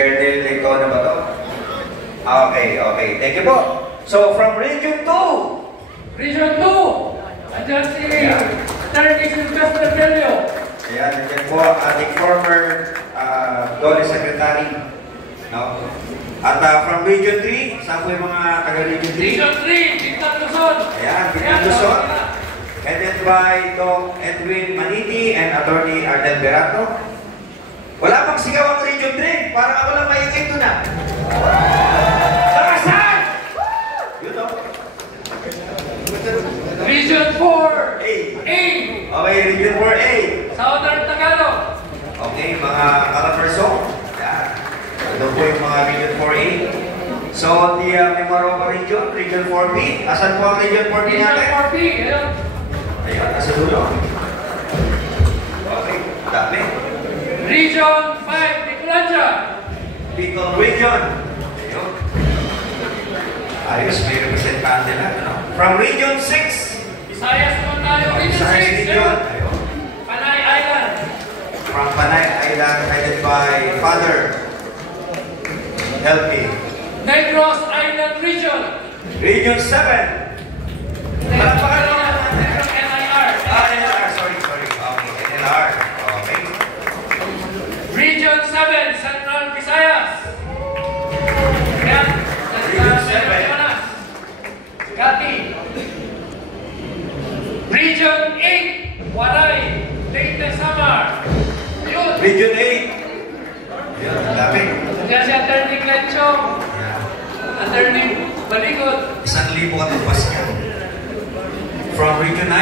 Ikaw na ba to? Okay. Thank you po. So, from Region 2. Region 2. Andiyan si Attorney Sylvester Bello. Ayan, nandiyan po ating former Dole Secretary. No? At from Region 3, saan po yung mga taga-Region 3? Region 3, Bintang Luzon. Ayan, Bintang Luzon. Headed by Dr. Edwin Maniti and Attorney Arnel Berato. Wala pang sigaw ang Region 3. Parang ako lang maingay ito na. Lakasan! Yun o. Region 4. A. Okay, Region 4A. Southern Tagalog. Okay, mga kalapersong. Yan. Ito po yung mga Region 4A. So, the Mimaropa region, Region 4B. Asan po ang Region 4B natin? Region 4B. Ayun, nasa dulo. Okay, dami. Region 5, Bicolandia. Bicol Region. Ayun. Ayos, may representante na. Ano? From Region 6. Visayas naman tayo. Region Visayas 6. Region. Ayun. Panay Island. From Panay Island, headed by Father. Help me. Negros Island Region. Region 7. Palakpakan mo. NIR. NLR, sorry. Okay, NLR. Okay. Region 7, Central Visayas. Yan. Region 7. Gati. Region 8, Waray, Leyte Samar. Yun. Region 8. Yun, dami. Diyan si Attorney Glencho. Attorney Balikot. 1,000 katubas niya. From Region 9.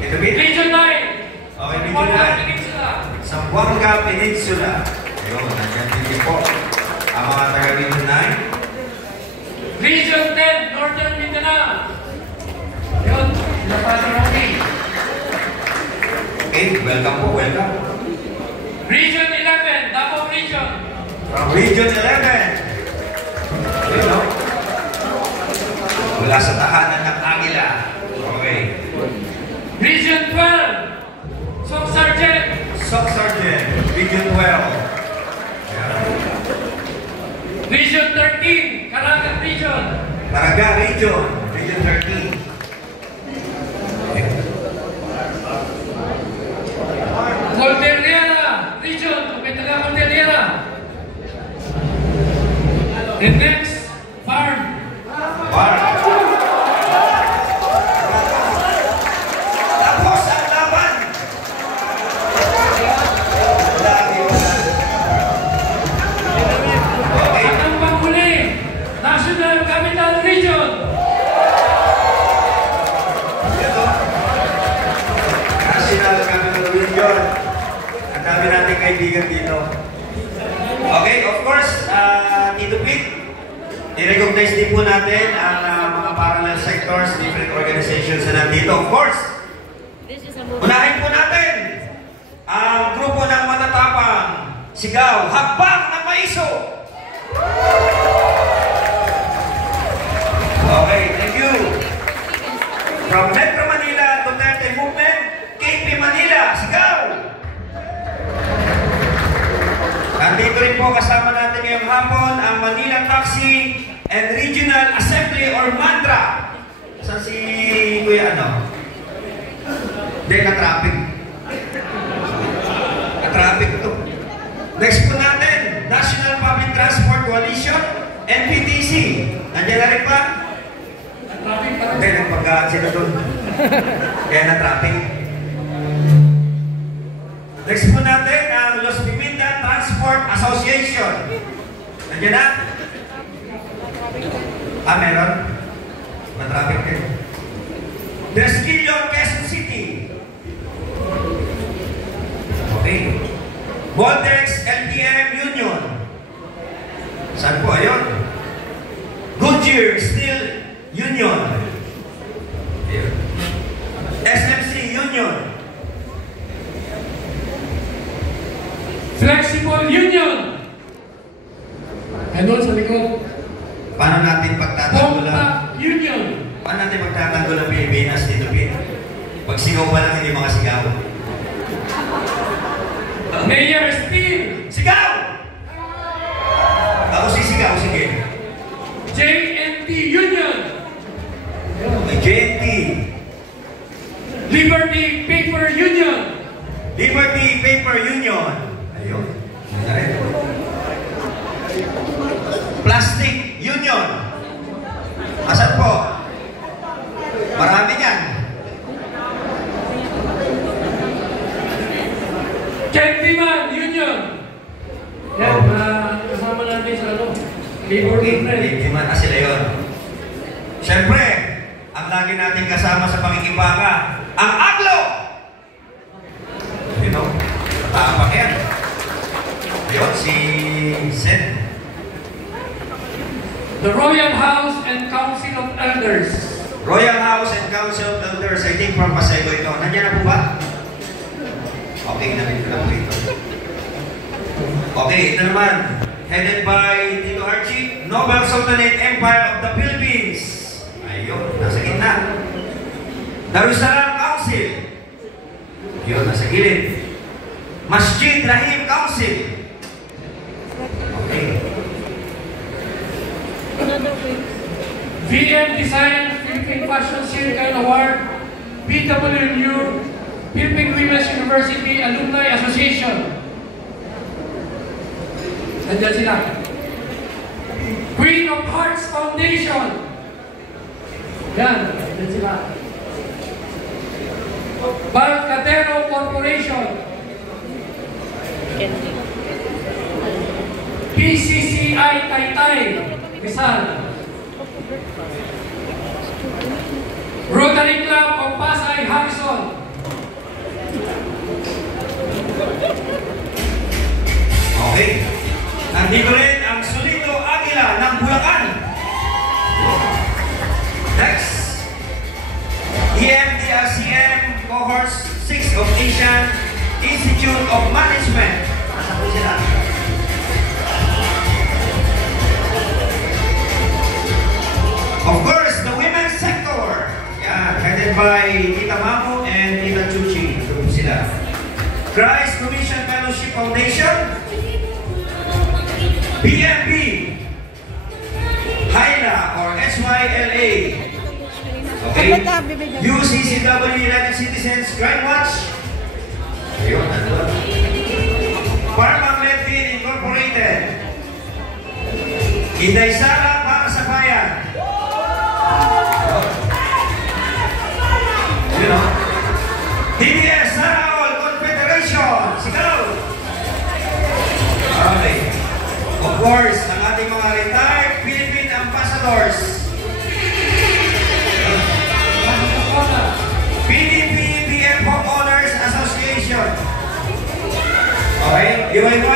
Ito ba? Region 9. Okay, Region Zamboanga 9. Peninsula. Zamboanga Peninsula. Ayun, nandiyan din po. Ang mga taga Region 9. Region 10, Northern Mindanao. Yun, Napati Rocky. Okay, welcome po, welcome. Region 11, Davao Region. From Region 11. Ayun, no? Mula sa tahanan ng Agila. Okay. Region 12, Soc Sergeant. Soc Sergeant, Region 12. Ayan. Region 13, Caraga Region. Caraga Region, Region 13. Cordillera Region, Tumitala Cordillera. And next, Farm. Tapos ang laban. Okay. At ang panghuli, National Capital Region. Ito. National Capital Region. Ang dami nating kaibigan dito. Okay, of course, Tito Pete, i-recognize din po natin ang mga parallel sectors, different organizations na nandito. Of course, unahin po natin ang grupo ng matatapang sigaw, Hakbang ng Maiso! Okay, thank you. From Metro Manila, Duterte Movement, KP Manila, sigaw! Nandito rin po kasama natin ngayong hapon ang Manila Taxi and Regional Assembly or Mantra. Saan si Kuya ano? Hindi, na-traffic. Na-traffic ito. Next po natin, National Public Transport Coalition, NPTC. Nandiyan na rin pa? Hindi, nagpagkaan sila doon. Kaya na-traffic. Next po natin ang Los Pimentan Transport Association. Nandiyan na? Meron? Matraffic din. Desquillo, Quezon City. Okay. Voltex LTM Union. Saan po? Ayun. Goodyear Steel Union. Ayun. SMC Union. Flexible Union. Ano sa likod? Paano natin pagtatanggol Pompa Union. Paano natin pagtatanggol ang Pilipinas dito, Pin? Pag sigaw pa lang, hindi makasigaw. Mayor Steve. Sigaw! Labor Okay, movement. lima na sila yun. Siyempre, ang lagi natin kasama sa pakikibaka, ang aglo! You know, tapak yan. Ayun, si Sen. The Royal House and Council of Elders. Royal House and Council of Elders, I think from Pasego ito. Nandiyan na po ba? Okay, nandito na po ito. Okay, ito naman. Headed by Tito Archie, Noble Sultanate Empire of the Philippines. Ayun, nasa gitna. Darussalam Council. Yun, nasa gilid. Masjid Rahim Council. Okay. VM Design Philippine Fashion Circle Award. PWU Philippine Women's University Alumni Association. Nandiyan sila. Queen of Hearts Foundation. Yan, nandiyan sila. Balcatero Corporation. PCCI Taytay, Rizal. Rotary Club of Pasay, Harrison. Okay. Nandito rin ang Solito Aguila ng Bulacan. Next, EMDRCM Cohort 6 of Asian Institute of Management. Nasa po sila? Of course, the women's sector. Yeah, headed by Tita Mamo and Tita Chuchi. Ito po sila. Christ Commission Fellowship Foundation. BMP, HYLA or SYLA, okay, UCCW United Citizens Crime Watch, ayun, ano, Parma Medfin Incorporated, Inday Sara para sa bayan, you know, TBS Sara All Confederation, sigaw, okay. Of course, ang ating mga retired Philippine ambassadors. PDP BM Homeowners Association. Okay? UAY